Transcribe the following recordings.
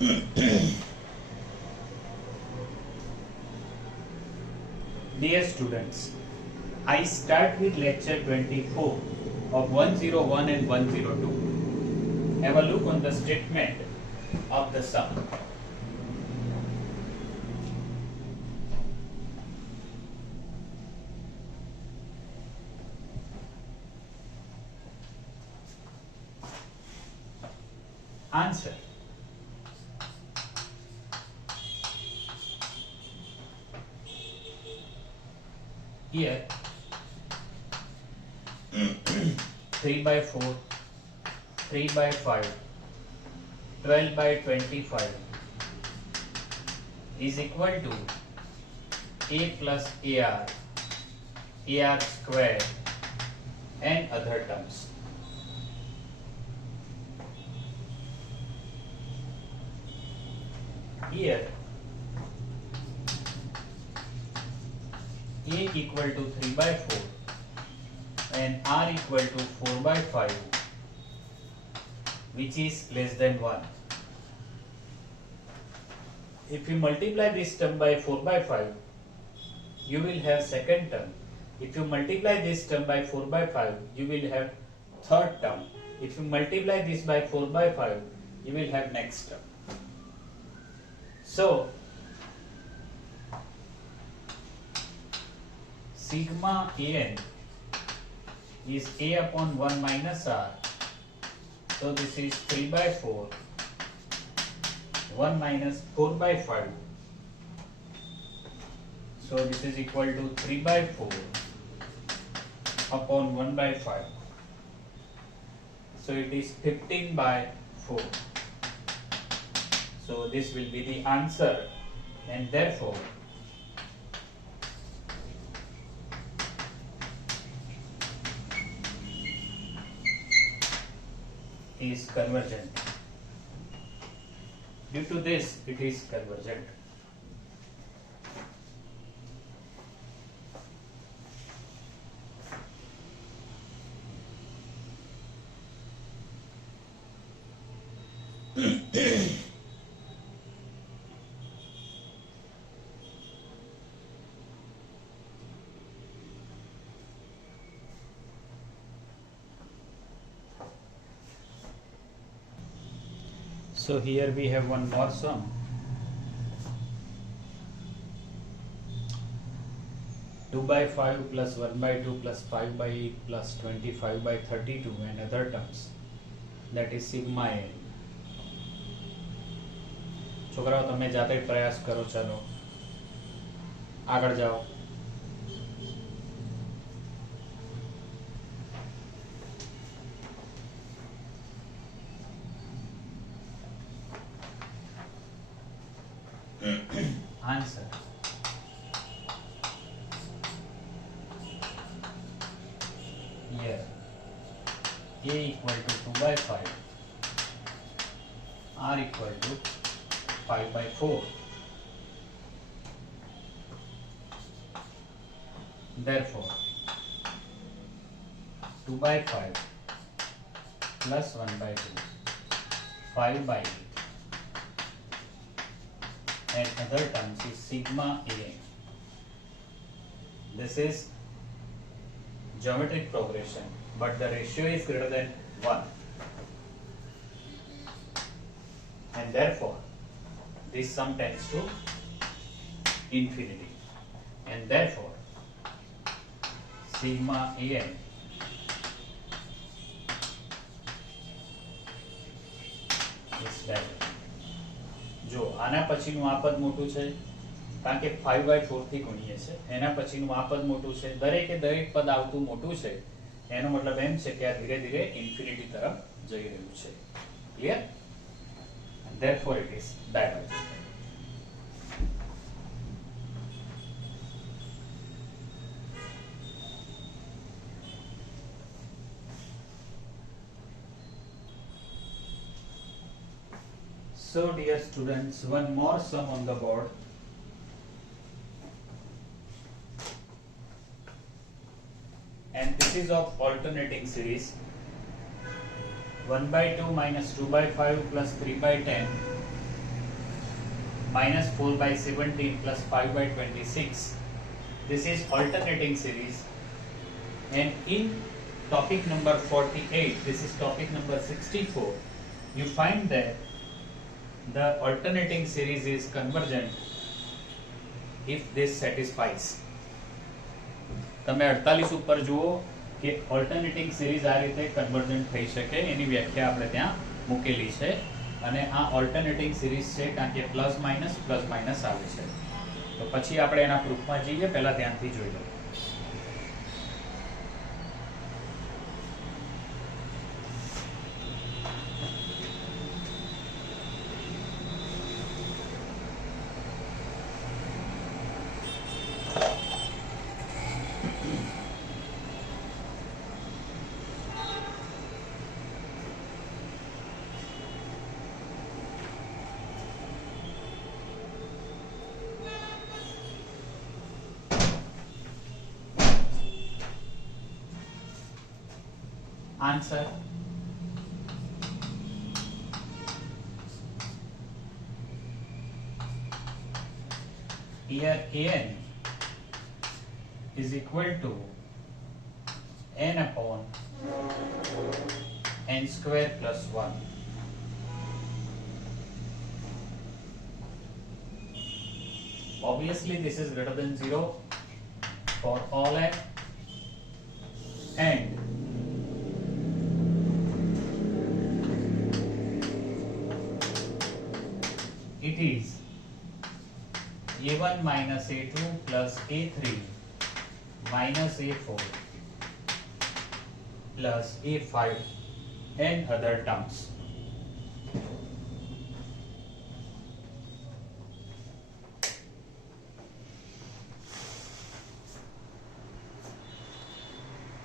Dear students, I start with lecture 24 of 101 and 102. Have a look on the statement of the sum. Answer. Here 3 by 4, 3 by 5, 12 by 25 is equal to a plus ar square and other terms. Here a equal to 3 by 4 and r equal to 4 by 5, which is less than 1. If you multiply this term by 4 by 5, you will have second term. If you multiply this term by 4 by 5, you will have third term. If you multiply this by 4 by 5, you will have next term. So, sigma an is a upon 1 minus r. So this is 3 by 4, 1 minus 4 by 5. So this is equal to 3 by 4 upon 1 by 5. So it is 15 by 4. So this will be the answer, and therefore is convergent. Due to this, it is convergent. So here we have one more sum. 2 by 5 plus 1 by 2 plus 5 by 8 plus 25 by 32 and other terms. That is sigma a. છોકરાઓ તમે જાતે પ્રયાસ કરો, ચાલો આગળ જાઓ. Answer. Here a equal to 2 by 5, r equal to 5 by 4. Therefore 2 by 5 plus 1 by 2, 5 by 8 and other terms is sigma a. This is geometric progression, but the ratio is greater than 1, and therefore this sum tends to infinity, and therefore sigma an is divergent. જો આના પછીનું આ પદ મોટું છે, કારણ કે 5 by 4 થી ગુણીએ છે, એના પછીનું આ પદ મોટું છે, દરેકે દરેક પદ આવતું મોટું છે, એનો મતલબ એમ છે કે આ ધીરે ધીરે ઇન્ફિનિટી તરફ જઈ રહ્યું છે. Clear? Therefore it is divergent. So dear students, one more sum on the board. And this is of alternating series. 1 by 2 minus 2 by 5 plus 3 by 10 minus 4 by 17 plus 5 by 26. This is alternating series. And in topic number 48, this is topic number 64, you find that the alternating series is convergent if this satisfies. તમે 48 ઉપર જુઓ કે alternating series આ રીતે કન્વર્જન્ટ થઈ શકે એની વ્યાખ્યા આપણે ત્યાં મૂકેલી છે અને આ ઓલ્ટરનેટિંગ સિરીઝ છે કારણ કે પ્લસ માઇનસ આવે છે. તો પછી આપણે એના પ્રૂફમાં જઈએ, પહેલા ધ્યાનથી જોઈ લો. Answer. Here an is equal to n upon n square plus 1. Obviously this is greater than 0 for all n, and it is a1 minus a2 plus a3 minus a4 plus a5 and other terms.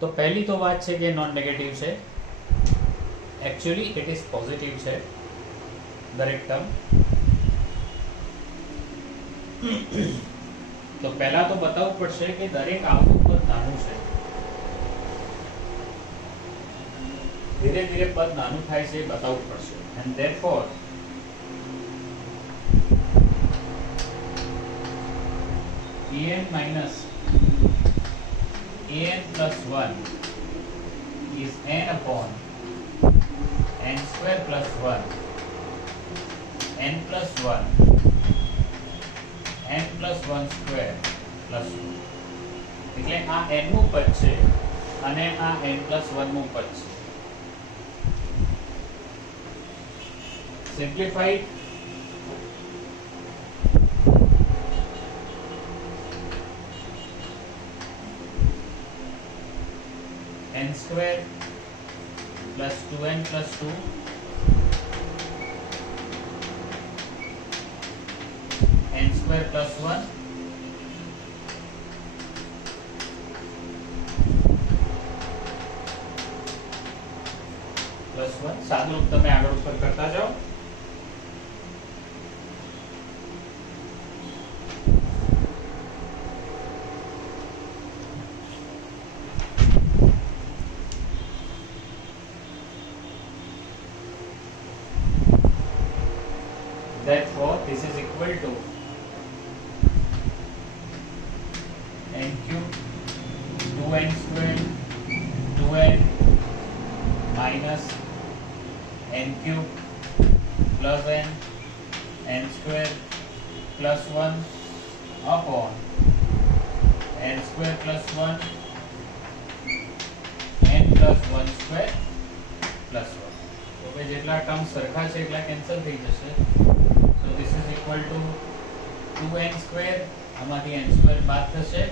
तो पहली तो बात है कि non negative है, actually it is positive है दरेक टर्म. तो पहला तो बतावવું પડશે કે દરેક આઉટપુટ પદ નાનું છે. ધીરે ધીરે પદ નાનું થાય છે બતાવવું પડશે. and therefore an minus an plus 1 is n upon n square plus 1 n plus 1 n plus 1 square plus 2. એટલે આ n નું પદ છે અને આ n plus 1 નું પદ છે. Simplified n square plus 2n plus 2 n square plus 1 plus 1. સાદુરૂપ તમે આગળ ઉપર કરતા જાઓ. Therefore this is equal to n cube 2n square 2n minus n cube plus n square plus 1 upon n square plus 1 n plus 1 square plus 1. તો ભાઈ જેટલા ટર્મ સરખા છે એટલા કેન્સલ થઈ જશે. So this is equal to 2n square, આમાંથી n square બાદ થશે,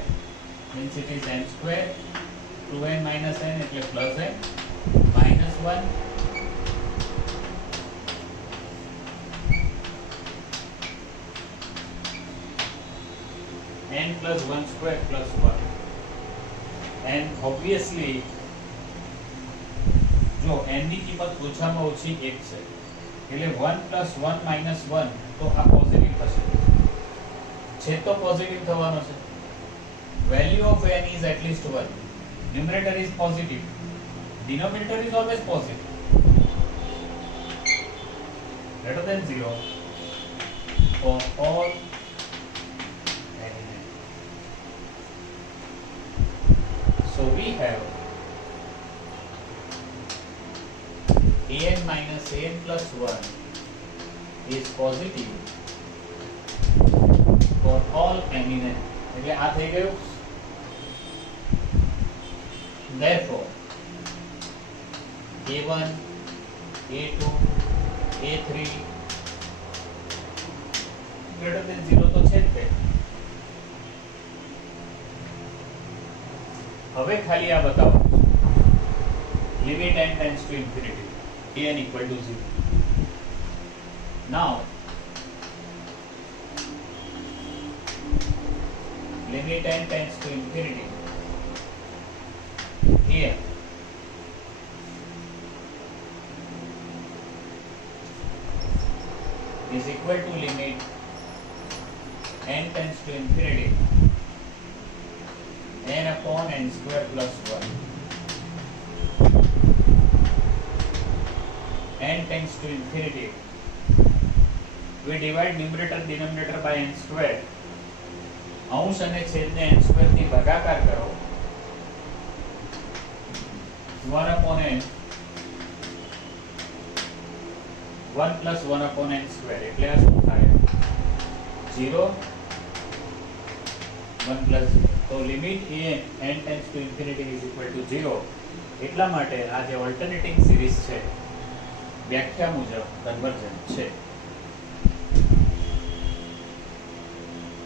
means it is n square, 2n minus n એટલે plus n minus 1 n plus 1 square plus 1. And obviously જો n ની કિંમત ઓછામાં ઓછી 1 છે એટલે 1 plus 1 minus 1 તો આ પોઝિટિવ થશે. છે તો પોઝિટિવ થવાનો છે. Value of n is at least 1. Numerator is positive. Denominator is always positive. Greater than 0. for all elements. So we have an minus an plus 1 is positive for all eminent. એટલે આ થઈ ગયું. Therefore a1 a2 a3 greater than 0 તો છે જ તે. હવે ખાલી આ બતાવો limit n tends to infinity an equal to 0. Now limit n tends to infinity an is equal to limit n tends to infinity n upon n square plus 1. n tends to infinity. We divide numerator denominator by n square. अंश અને છેદને n square થી ભાગાકાર કરો. 1 upon n 1 plus 1 upon n square એટલે આ શું થાય 0 1 plus 0. તો limit n tends to infinity is equal to 0. એટલા માટે આ જે ઓલ્ટરનેટિંગ સિરીઝ છે વ્યાખ્યા મુજબ કન્વર્જન્ટ છે.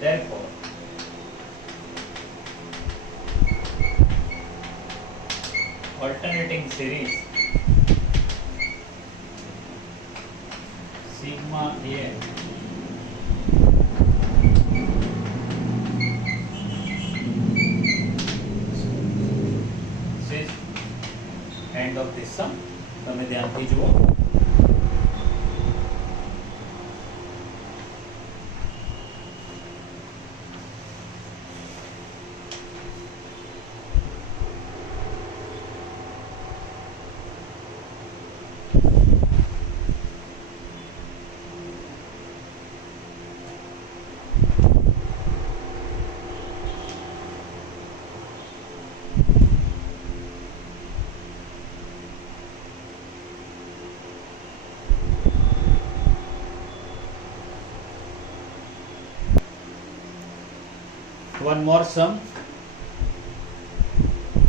Therefore alternating series sigma a this is end of this sum. તમે ધ્યાનથી જુઓ. One more sum.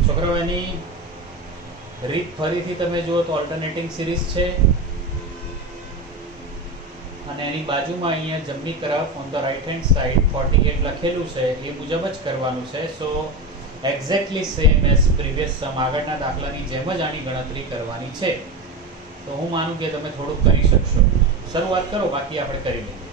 છોકરાઓ એની રીત ફરીથી તમે જુઓ તો ઓલ્ટરનેટિંગ સિરીઝ છે અને એની બાજુમાં અહીંયા જમણી તરફ on the right hand side 48 લખેલું છે એ મુજબ જ કરવાનું છે. સો એક્ઝેક્ટલી સેમ એઝ પ્રીવિયસ સમ આગળના દાખલાની જેમ જ આની ગણતરી કરવાની છે. તો હું માનું કે તમે થોડુંક કરી શકશો. શરૂઆત કરો, બાકી આપણે કરી લઈએ.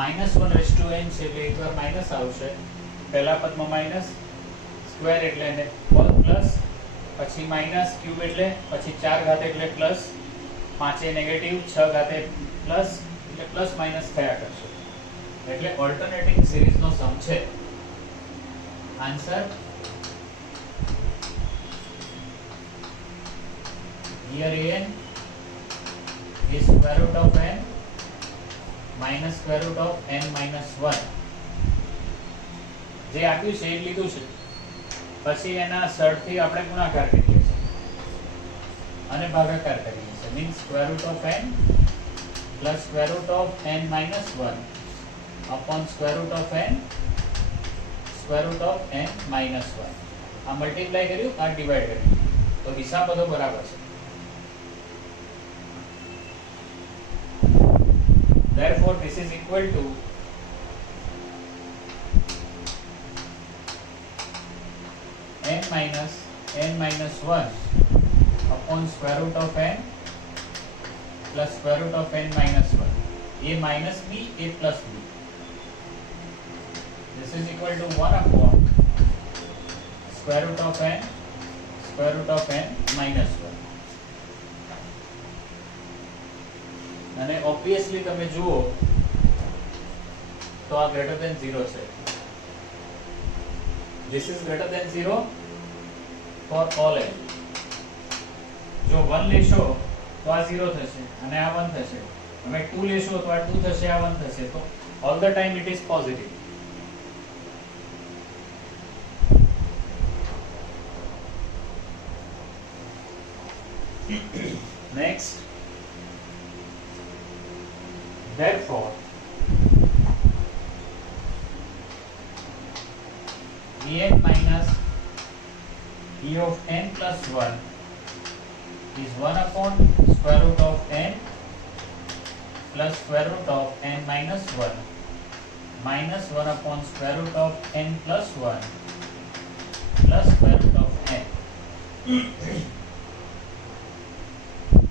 -1 રેસ ટુ n છે એટલે એકવાર માઇનસ આવશે. પહેલા પદમાં માઇનસ, સ્ક્વેર એટલે એને પ્લસ, પછી માઇનસ, ક્યુબ એટલે પછી 4 ઘાત એટલે પ્લસ, 5 એ નેગેટિવ, 6 ઘાતે પ્લસ એટલે પ્લસ માઇનસ થયા કરશે. એટલે ઓલ્ટરનેટિંગ સિરીઝનો સમ છે. Answer here n is square root of n minus square root of n minus 1. જે આપ્યું છે એ લીધું છે, પછી એના સળથી આપણે ગુણાકાર કરીએ છીએ અને ભાગાકાર કરીએ છીએ. Means square root of n plus square root of n minus 1 upon square root of n square root of n minus 1. આ મલ્ટીપ્લાય કર્યું, આ ડિવાઈડ કર્યું, તો દિશા બધો બરાબર છે. Therefore, this is equal to n minus 1 upon square root of n plus square root of n minus 1. A minus b, a plus b. This is equal to 1 upon square root of n square root of n minus 1. અને obviously તમે જુઓ તો આ greater than 0 છે. This is greater than 0 for all n. જો 1 લેશો તો આ 0 થશે અને આ 1 થશે. તમે 2 લેશો તો આ 2 થશે, આ 1 થશે. તો all the time it is positive. Next, therefore En minus E of n plus 1 is 1 upon square root of n plus square root of n minus 1 minus 1 upon square root of n plus 1 plus square root of n.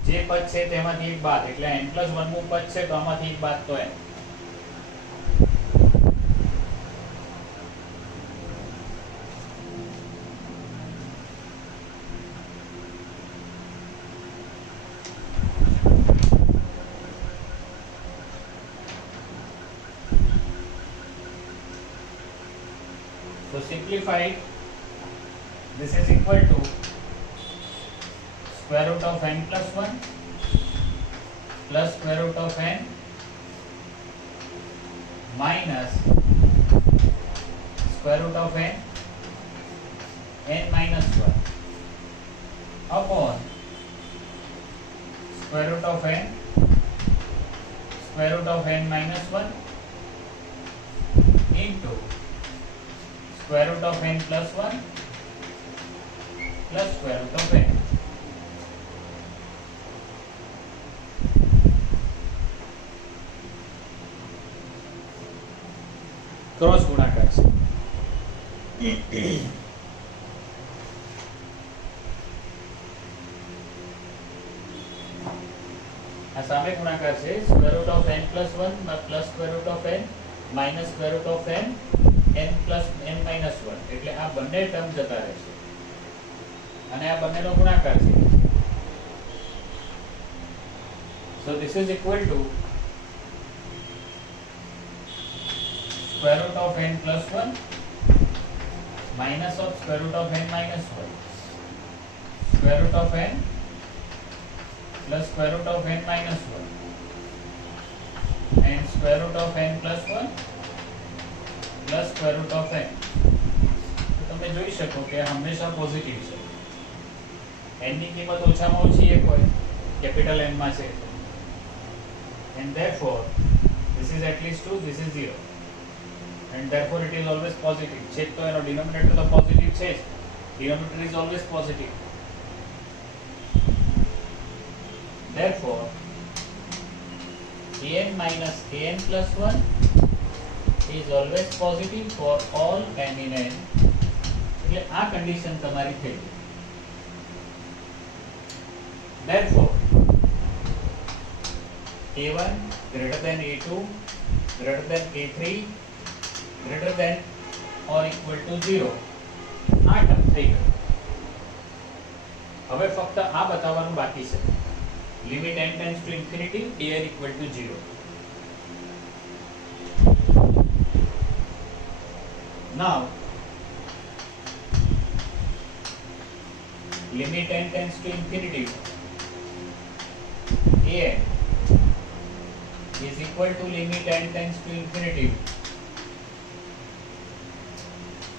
જે પદ છે તેમાંથી એક બાદ, એટલે n plus 1 નું પદ છે તો આમાંથી એક બાદ તો n. So simplified, this is equal to square root of n plus 1 plus square root of n minus square root of n minus 1 upon square root of n minus 1 into square root of n plus 1 plus square root of n. Cross गुणाकार છે. આ સામે ગુણાકાર છે. Square root of n plus 1 plus square root of n minus square root of n plus n minus 1, એટલે આ બંને ટર્મ જતા રહેશે અને આ બંનેનો ગુણાકાર છે. So this is equal to square root of n plus 1 minus of square root of n minus 1 square root of n plus square root of n minus 1 and square root of n plus 1 plus square root of n. તો તમે જોઈ શકો કે હંમેશા પોઝિટિવ છે. n ની કિંમત ઓછામાં ઓછી એક હોય, કેપિટલ n માં છે, and therefore this is at least 2, this is 0, and therefore it is always positive. છે તો એનો denominator તો positive છે જ, denominator is always positive. Therefore an minus an plus 1 is always positive for all n in n. એટલે આ કંડિશન તમારી થઈ ગઈ. Therefore a1 greater than a2 greater than a3 greater than or equal to 0 આ ટર્મ થઈ ગઈ. હવે ફક્ત આ બતાવવાનું બાકી છે. Limit n tends to infinity an equal to 0. Now limit n tends to infinity an is equal to limit n tends to infinity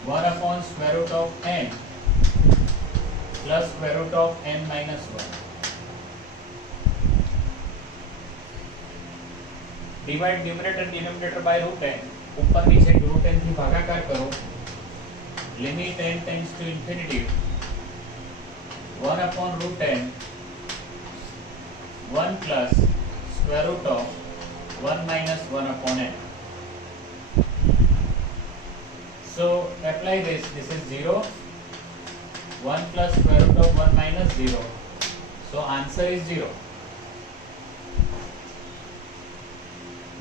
1 upon square root of n plus square root of n minus 1. Divide numerator denominator by root n. ऊपर नीचे root n થી ભાગાકાર કરો. limit n tends to infinity 1 upon root n 1 plus square root of 1 minus 1 upon n. So apply this. This is 0. 1 plus square root of 1 minus 0. So answer is 0.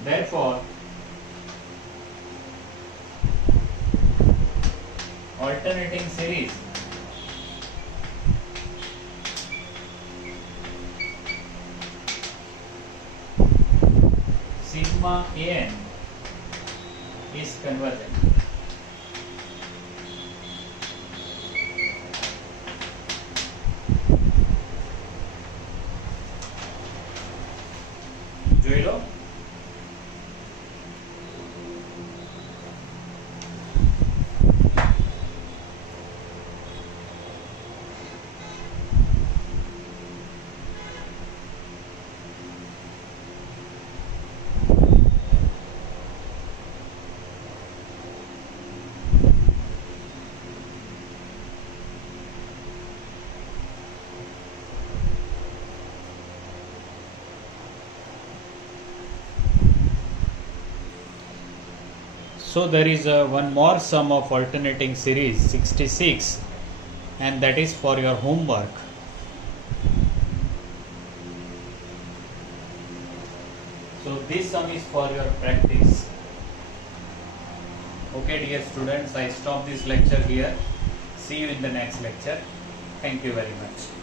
Therefore alternating series sigma an is convergent. જોઈ લો. So there is one more sum of alternating series 66, and that is for your homework. So this sum is for your practice. Okay dear students, I stop this lecture here. See you in the next lecture. Thank you very much.